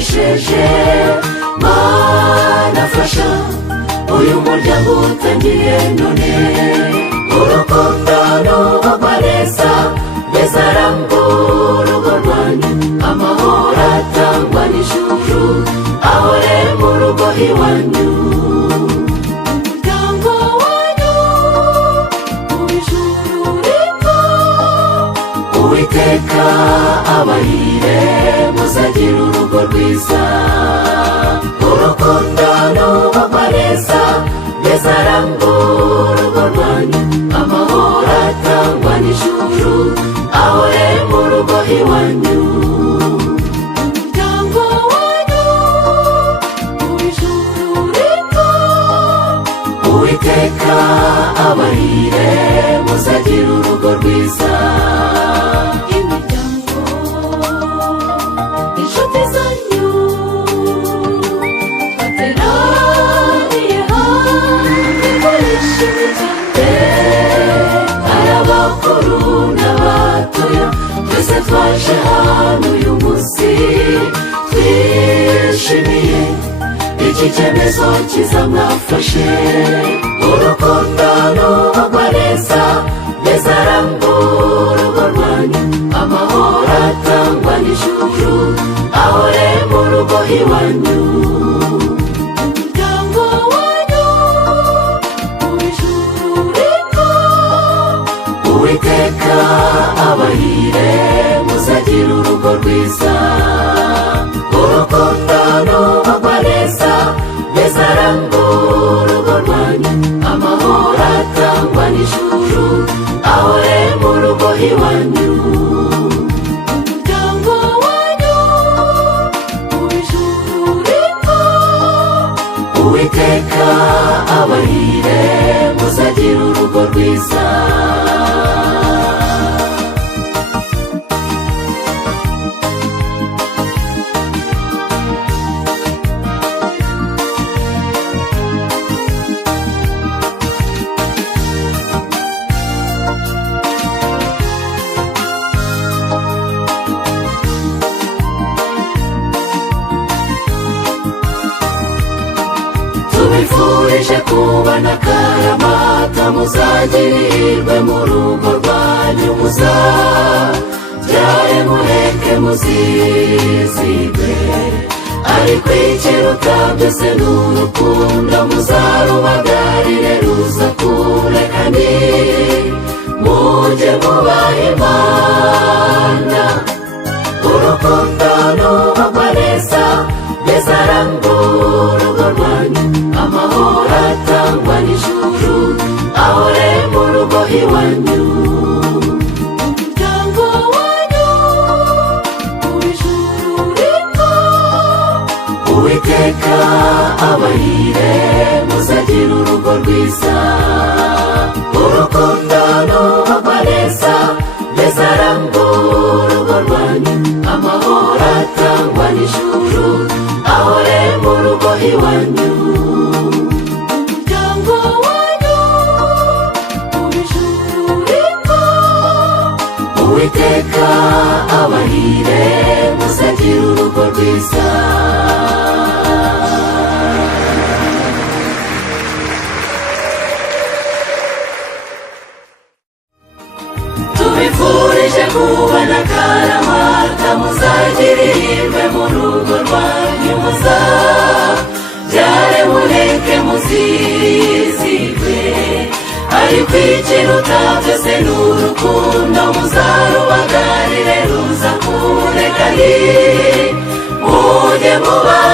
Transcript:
wanesheje. Mana fasha uyu muryango utangiye none, urukundo n'ubugwa neza bizarambura urugo rwanyu, amahoro atangwa n'ijuru ahore mu rugo iwanyu. Umuryango wanyu uw'ijuru rito, Uwiteka abahire muzagira urugo rwiza. Urukundo n'ubugwa neza bizarambura urugo rwanyu, amahoro atangwa n'ijuru ahore mu rugo iwanyu. Umuryango wanyu uw'ijuru rito, Uwiteka abahire muzagira urugo rwiza. Imiryango inshuti zanyu bateraniye hamwe barishimye cyane, ari abakuru n'abatoya twese twaje hano uyu munsi twishimiye iki cyemezo cyiza mwafashe. Urukundo n'ubugwa neza bizarambura urugo rwanyu, amahoro atangwa n'ijuru ahore mu rugo iwanyu. Umuryango wanyu uw'ijuru rito, Uwiteka abahire muzagira urugo rwiza. Urukundo n'ubugwa neza bizarambura urugo rwanyu, amahoro atangwa n'ijuru ahore mu rugo iwanyu. Umuryango wanyu uw'ijuru rito, Uwiteka abahire muzagira urugo rwiza. Tubifurije kubana akaramata, muzagirirwe mu rugo rwanyu, muzabyare muheke muzizigwe, ariko ikiruta byose ni urukundo, muzarubagarire ruza kure kandi mujye mubaha Imana. Urukundo n'ubugwa neza bizarambura urugo rwanyu, amahoro atangwa n'ijuru ahore mu rugo iwanyu. Umuryango wanyu uw'ijuru rito, Uwiteka abahire muzagira urugo rwiza. Urukundo n'ubugwa neza bizarambura urugo rwanyu, amahoro atangwa n'ijuru ahore mu rugo iwanyu. Umuryango wanyu uw'ijuru rito, Uwiteka abahire muzagira urugo rwiza. Tubifurije kubana akaramata, muzagirirwe mu rugo rwanyu, muzabyare muheke muzizigwe, ariko ikiruta byose ni urukundo, muzarubagarire ruza kure kandi mujye mubaha